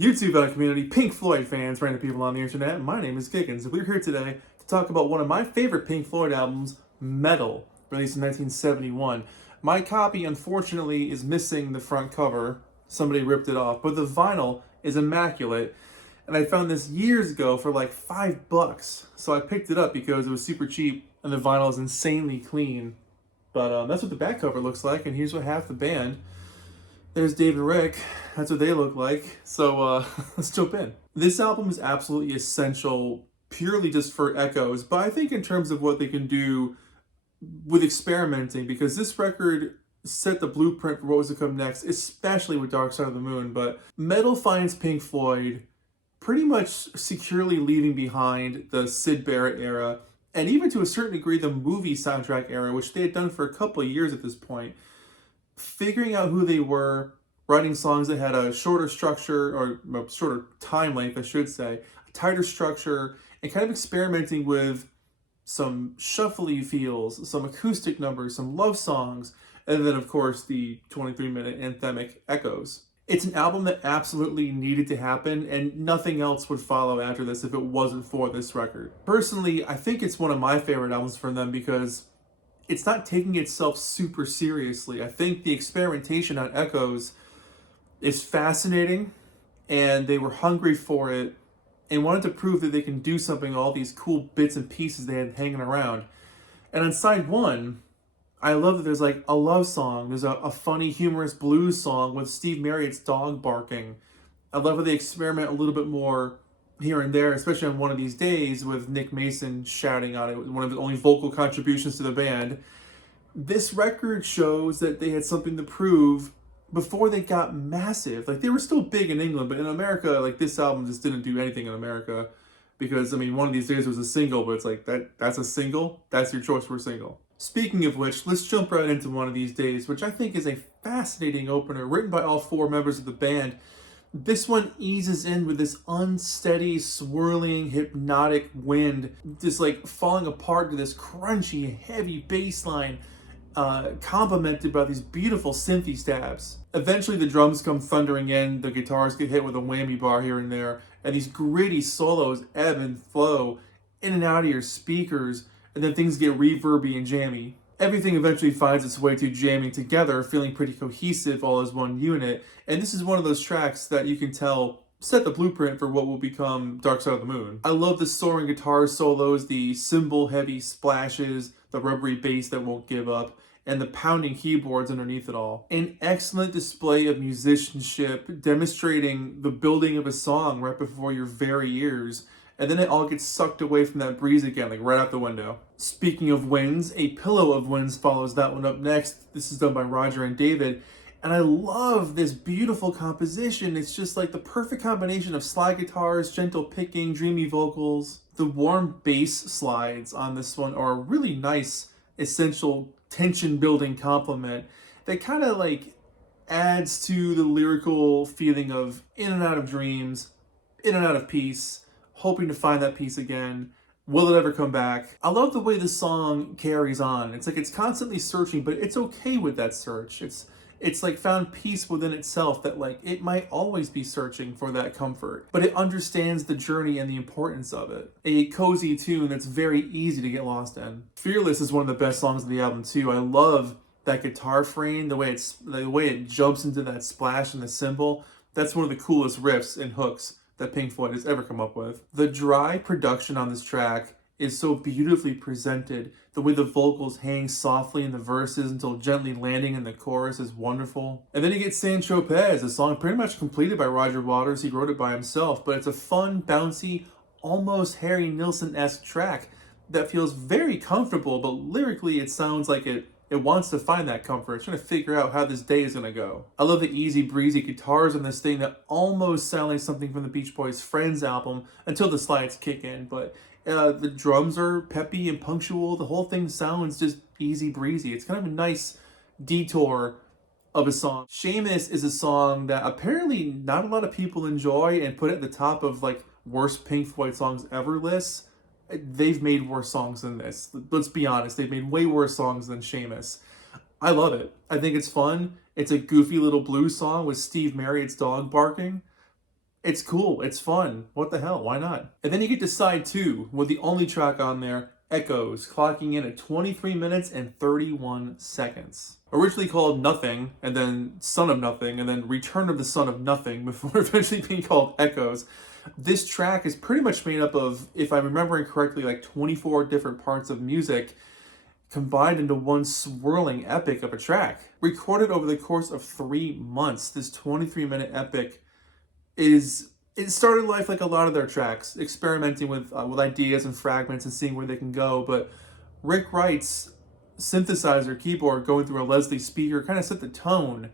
YouTube community, Pink Floyd fans, random people on the internet. My name is Giggens, and we're here today to talk about one of my favorite Pink Floyd albums, Meddle, released in 1971. My copy, unfortunately, is missing the front cover. Somebody ripped it off, but the vinyl is immaculate. And I found this years ago for like $5. So I picked it up because it was super cheap and the vinyl is insanely clean. But that's what the back cover looks like, and here's what half the band. There's Dave and Rick. That's what they look like. So let's jump in. This album is absolutely essential purely just for Echoes, but I think in terms of what they can do with experimenting, because this record set the blueprint for what was to come next, especially with Dark Side of the Moon. But Meddle finds Pink Floyd pretty much securely leaving behind the Syd Barrett era, and even to a certain degree the movie soundtrack era, which they had done for a couple of years at this point, figuring out who they were, writing songs that had a shorter structure, or a shorter time length, I should say, a tighter structure, and kind of experimenting with some shuffly feels, some acoustic numbers, some love songs, and then, of course, the 23-minute anthemic Echoes. It's an album that absolutely needed to happen, and nothing else would follow after this if it wasn't for this record. Personally, I think it's one of my favorite albums from them because it's not taking itself super seriously. I think the experimentation on Echoes is fascinating, and they were hungry for it and wanted to prove that they can do something with all these cool bits and pieces they had hanging around. And on side one, I love that there's like a love song. There's a funny, humorous blues song with Steve Marriott's dog barking. I love how they experiment a little bit more here and there, especially on One of These Days with Nick Mason shouting on it, one of his only vocal contributions to the band. This record shows that they had something to prove before they got massive. Like, they were still big in England, but in America, like, this album just didn't do anything in America because, I mean, One of These Days was a single, but it's like, that's a single? That's your choice for a single. Speaking of which, let's jump right into One of These Days, which I think is a fascinating opener, written by all four members of the band. This one eases in with this unsteady, swirling, hypnotic wind, just like falling apart to this crunchy, heavy bass line, complemented by these beautiful synthy stabs. Eventually the drums come thundering in, the guitars get hit with a whammy bar here and there, and these gritty solos ebb and flow in and out of your speakers, and then things get reverby and jammy. Everything eventually finds its way to jamming together, feeling pretty cohesive all as one unit, and this is one of those tracks that you can tell set the blueprint for what will become Dark Side of the Moon. I love the soaring guitar solos, the cymbal-heavy splashes, the rubbery bass that won't give up, and the pounding keyboards underneath it all. An excellent display of musicianship, demonstrating the building of a song right before your very ears, and then it all gets sucked away from that breeze again, like right out the window. Speaking of winds, A Pillow of Winds follows that one up next. This is done by Roger and David, and I love this beautiful composition. It's just like the perfect combination of slide guitars, gentle picking, dreamy vocals. The warm bass slides on this one are a really nice, essential tension-building complement that kind of like adds to the lyrical feeling of in and out of dreams, in and out of peace, hoping to find that peace again. Will it ever come back? I love the way the song carries on. It's like it's constantly searching, but it's okay with that search. It's like found peace within itself, that like it might always be searching for that comfort, but it understands the journey and the importance of it. A cozy tune that's very easy to get lost in. Fearless is one of the best songs of the album too. I love that guitar frame, the way it jumps into that splash and the cymbal. That's one of the coolest riffs and hooks that Pink Floyd has ever come up with. The dry production on this track is so beautifully presented. The way the vocals hang softly in the verses until gently landing in the chorus is wonderful. And then you get San Tropez, a song pretty much completed by Roger Waters. He wrote it by himself, but it's a fun, bouncy, almost Harry Nilsson-esque track that feels very comfortable, but lyrically it sounds like it wants to find that comfort. It's trying to figure out how this day is going to go. I love the easy breezy guitars on this thing that almost sound like something from the Beach Boys' Friends album until the slides kick in, but the drums are peppy and punctual. The whole thing sounds just easy breezy. It's kind of a nice detour of a song. Seamus is a song that apparently not a lot of people enjoy and put at the top of like worst Pink Floyd songs ever lists. They've made worse songs than this. Let's be honest. They've made way worse songs than Seamus. I love it. I think it's fun. It's a goofy little blues song with Steve Marriott's dog barking. It's cool, it's fun. What the hell? Why not? And then you get to side two with the only track on there, Echoes, clocking in at 23 minutes and 31 seconds. Originally called Nothing, and then Son of Nothing, and then Return of the Son of Nothing before eventually being called Echoes. This track is pretty much made up of, if I'm remembering correctly, like 24 different parts of music combined into one swirling epic of a track. Recorded over the course of 3 months, this 23-minute epic it started life like a lot of their tracks, experimenting with ideas and fragments and seeing where they can go. But Rick Wright's synthesizer keyboard going through a Leslie speaker kind of set the tone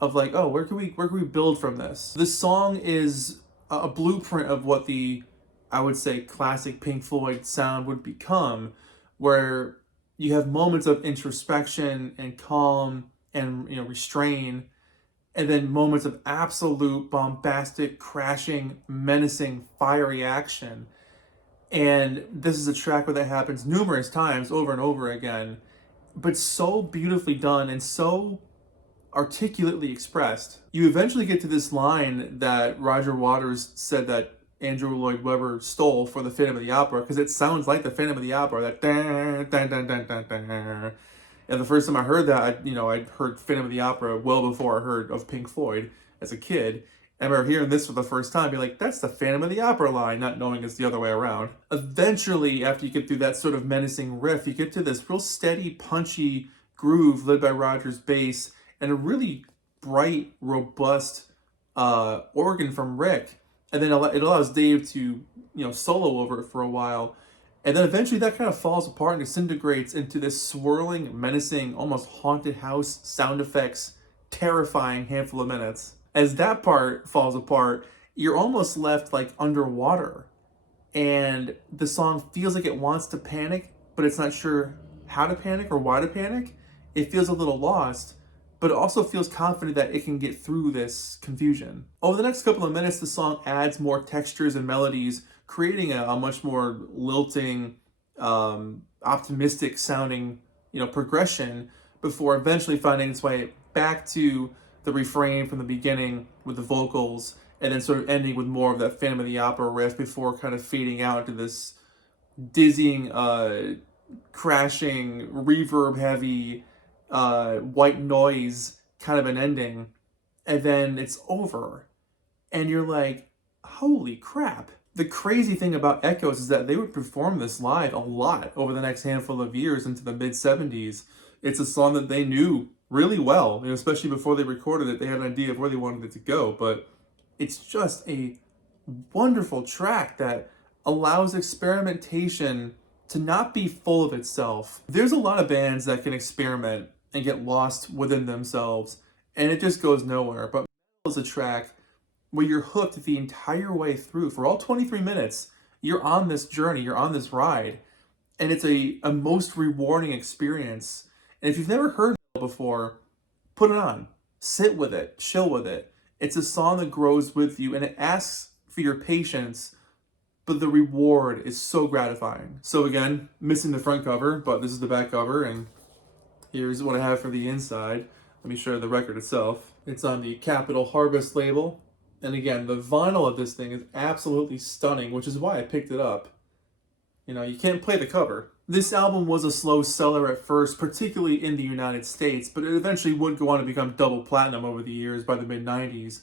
of like, oh, where can we build from this? This song is a blueprint of what the, I would say, classic Pink Floyd sound would become, where you have moments of introspection and calm and restrain, and then moments of absolute bombastic, crashing, menacing, fiery action. And this is a track where that happens numerous times over and over again, but so beautifully done and so articulately expressed. You eventually get to this line that Roger Waters said that Andrew Lloyd Webber stole for the Phantom of the Opera, because it sounds like the Phantom of the Opera, that dun, dun, dun, dun, dun, dun. And the first time I heard that, I'd heard Phantom of the Opera well before I heard of Pink Floyd as a kid. I remember hearing this for the first time, be like, that's the Phantom of the Opera line, not knowing it's the other way around. Eventually, after you get through that sort of menacing riff, you get to this real steady, punchy groove led by Roger's bass and a really bright, robust organ from Rick. And then it allows Dave to, solo over it for a while. And then eventually that kind of falls apart and disintegrates into this swirling, menacing, almost haunted house sound effects, terrifying handful of minutes. As that part falls apart, you're almost left like underwater. And the song feels like it wants to panic, but it's not sure how to panic or why to panic. It feels a little lost, but it also feels confident that it can get through this confusion. Over the next couple of minutes, the song adds more textures and melodies, creating a much more lilting, optimistic sounding, progression before eventually finding its way back to the refrain from the beginning with the vocals, and then sort of ending with more of that Phantom of the Opera riff before kind of fading out into this dizzying, crashing, reverb-heavy, white noise kind of an ending. And then it's over. And you're like, holy crap. The crazy thing about Echoes is that they would perform this live a lot over the next handful of years into the mid-70s. It's a song that they knew really well, especially before they recorded it. They had an idea of where they wanted it to go, but it's just a wonderful track that allows experimentation to not be full of itself. There's a lot of bands that can experiment and get lost within themselves, and it just goes nowhere. But Meddle is a track where you're hooked the entire way through. For all 23 minutes, you're on this journey, you're on this ride, and it's a most rewarding experience. And if you've never heard Meddle before, put it on. Sit with it, chill with it. It's a song that grows with you, and it asks for your patience, but the reward is so gratifying. So again, missing the front cover, but this is the back cover, and here's what I have for the inside. Let me show you the record itself. It's on the Capitol Harvest label. And again, the vinyl of this thing is absolutely stunning, which is why I picked it up. You can't play the cover. This album was a slow seller at first, particularly in the United States, but it eventually would go on to become double platinum over the years by the mid-90s.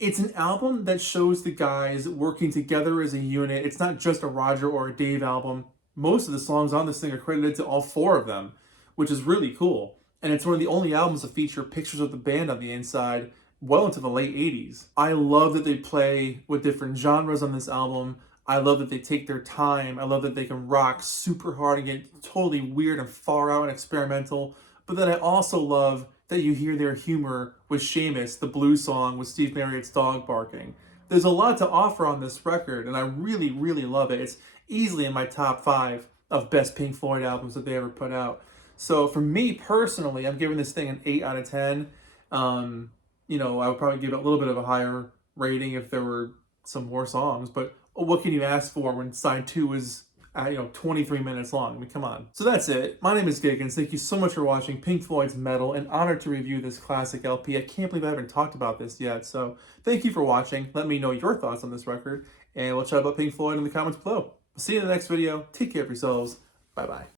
It's an album that shows the guys working together as a unit. It's not just a Roger or a Dave album. Most of the songs on this thing are credited to all four of them, which is really cool. And it's one of the only albums to feature pictures of the band on the inside well into the late 80s. I love that they play with different genres on this album. I love that they take their time. I love that they can rock super hard and get totally weird and far out and experimental. But then I also love that you hear their humor with Seamus, the blues song with Steve Marriott's dog barking. There's a lot to offer on this record, and I really, really love it. It's easily in my top 5 of best Pink Floyd albums that they ever put out. So for me personally, I'm giving this thing an 8 out of 10. I would probably give it a little bit of a higher rating if there were some more songs, but what can you ask for when side 2 is at 23 minutes long. I mean, come on. So that's it. My name is Giggens. Thank you so much for watching Pink Floyd's Meddle. An honor to review this classic LP. I can't believe I haven't talked about this yet. So thank you for watching. Let me know your thoughts on this record, and we'll chat about Pink Floyd in the comments below. See you in the next video. Take care of yourselves. Bye-bye.